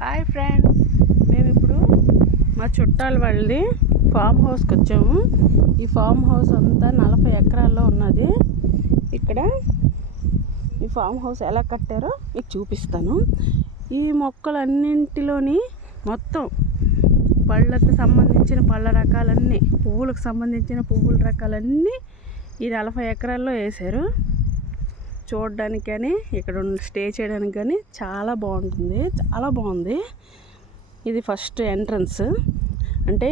Hi friends, మేము ఇప్పుడు మా చుట్టాల వాళ్ళది ఫామ్ హౌస్కి వచ్చాము. ఈ ఫామ్ హౌస్ అంతా 40 ఎకరాల్లో ఉన్నది. ఇక్కడ ఈ ఫామ్ హౌస్ ఎలా కట్టారో మీకు చూపిస్తాను. ఈ మొక్కలన్నింటిలోని మొత్తం పళ్ళకు సంబంధించిన పళ్ళ రకాలన్నీ, పువ్వులకు సంబంధించిన పువ్వుల రకాలన్నీ ఈ 40 ఎకరాల్లో వేశారు. చూడడానికి కానీ ఇక్కడ స్టే చేయడానికి కానీ చాలా బాగుంటుంది, చాలా బాగుంది. ఇది ఫస్ట్ ఎంట్రన్స్, అంటే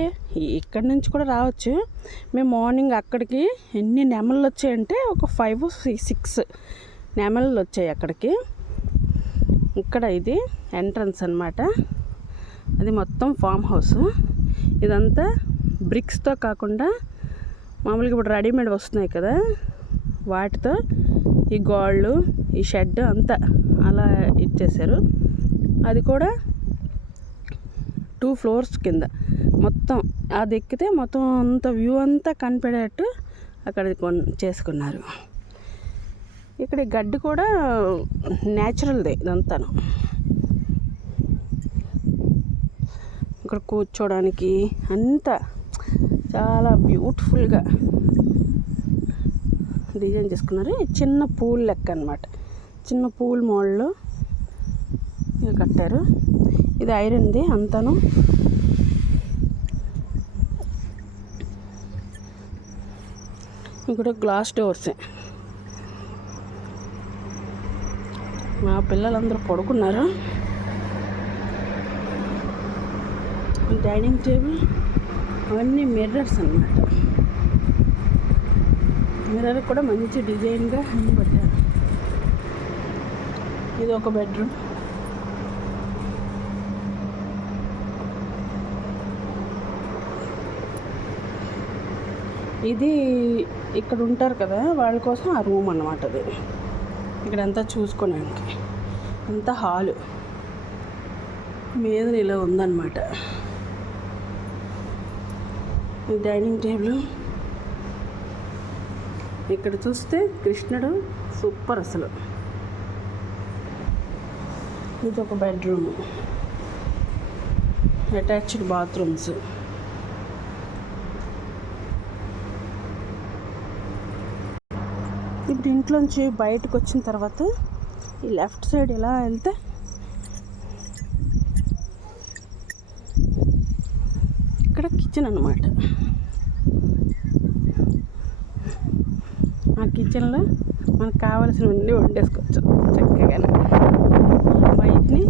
ఇక్కడి నుంచి కూడా రావచ్చు. మేము మార్నింగ్ అక్కడికి ఎన్ని నెమళ్ళు వచ్చాయంటే ఒక 5-6 నెమళ్ళు వచ్చాయి అక్కడికి. ఇక్కడ ఇది ఎంట్రన్స్ అన్నమాట. అది మొత్తం ఫామ్ హౌస్. ఇదంతా బ్రిక్స్తో కాకుండా మామూలుగా ఇప్పుడు రెడీమేడ్ వస్తున్నాయి కదా, వాటితో ఈ గోళ్ళు, ఈ షెడ్ అంతా అలా ఇచ్చేసారు. అది కూడా 2 floors కింద మొత్తం. అది ఎక్కితే మొత్తం అంత వ్యూ అంతా కనిపెడేట్టు అక్కడ చేసుకున్నారు. ఇక్కడ గడ్డి కూడా న్యాచురల్దే ఇదంతాను. ఇక్కడ కూర్చోడానికి అంతా చాలా బ్యూటిఫుల్గా డిజైన్ చేసుకున్నారు. చిన్న పూల్ లెక్క అన్నమాట, చిన్న పూల్ మోడల్లో కట్టారు. ఇది ఐరన్ది అంతాను. ఇక్కడ గ్లాస్ డోర్సే. మా పిల్లలందరూ పడుకున్నారు. డైనింగ్ టేబుల్ అవన్నీ మిర్రర్స్ అన్నమాట. మిర్రర్ కూడా మంచి డిజైన్గా అన్ని పెట్టారు. ఇది ఒక బెడ్రూమ్. ఇది ఇక్కడ ఉంటారు కదా వాళ్ళ కోసం ఆ రూమ్ అన్నమాట. అది ఇక్కడంతా చూసుకోవడానికి అంతా హాలు మీద ఇలా ఉందన్నమాట. Dining table. ఇక్కడ చూస్తే కృష్ణుడు సూపర్ అసలు. ఇది ఒక బెడ్రూమ్, అటాచ్డ్ బాత్రూమ్స్. ఇప్పుడు ఇంట్లోంచి బయటకు వచ్చిన తర్వాత ఈ లెఫ్ట్ సైడ్ ఎలా వెళ్తే ఇక్కడ కిచెన్ అన్నమాట. ఆ కిచెన్లో మనకు కావాల్సినవన్నీ వండేసుకోవచ్చు చక్కగా. బయటని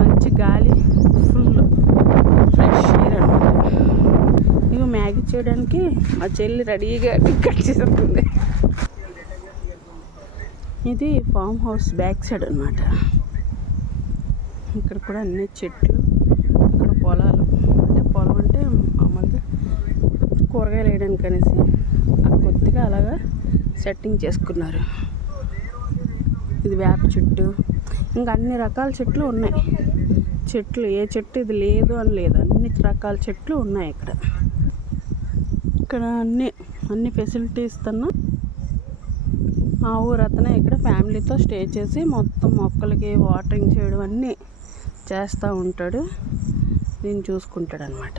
మంచి గాలి, ఫుల్ ఫ్రెష్ ఎయిర్ అనమాట. ఇక మ్యాగీ చేయడానికి మా చెల్లి రెడీగా కట్ చేస్తుంది. ఇది ఫామ్ హౌస్ బ్యాక్ సైడ్ అనమాట. ఇక్కడ కూడా అన్ని చెట్లు, ఇక్కడ పొలాలు. అంటే పొలం అంటే మామూలుగా కూరగాయలు వేయడానికి అనేసి కొద్దిగా అలాగా సెట్టింగ్ చేసుకున్నారు. ఇది వేప చెట్టు, ఇంకా అన్ని రకాల చెట్లు ఉన్నాయి. చెట్లు ఏ చెట్టు ఇది లేదు అని లేదు, అన్ని రకాల చెట్లు ఉన్నాయి ఇక్కడ. ఇక్కడ అన్ని ఫెసిలిటీస్ తన ఆ ఊరు అతనే ఇక్కడ ఫ్యామిలీతో స్టే చేసి మొత్తం మొక్కలకి వాటరింగ్ చేయడం అన్నీ చేస్తూ ఉంటాడు. దీన్ని చూసుకుంటాడు అనమాట.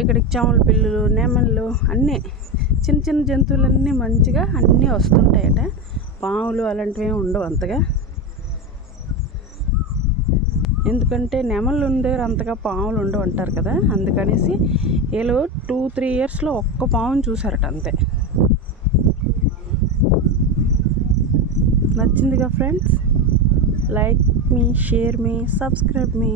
ఇక్కడికి చాముల పిల్లులు, నెమళ్ళు అన్నీ చిన్న చిన్న జంతువులన్నీ మంచిగా అన్నీ వస్తుంటాయట. పాములు అలాంటివి ఏమి ఉండవు అంతగా, ఎందుకంటే నెమళ్ళు ఉండేవారు అంతగా పాములు ఉండవు అంటారు కదా. అందుకనేసి వీళ్ళు 2-3 yearsలో ఒక్క పాముని చూసారట అంతే. నచ్చిందిగా ఫ్రెండ్స్? లైక్ మీ, షేర్ మీ, సబ్స్క్రైబ్ మీ.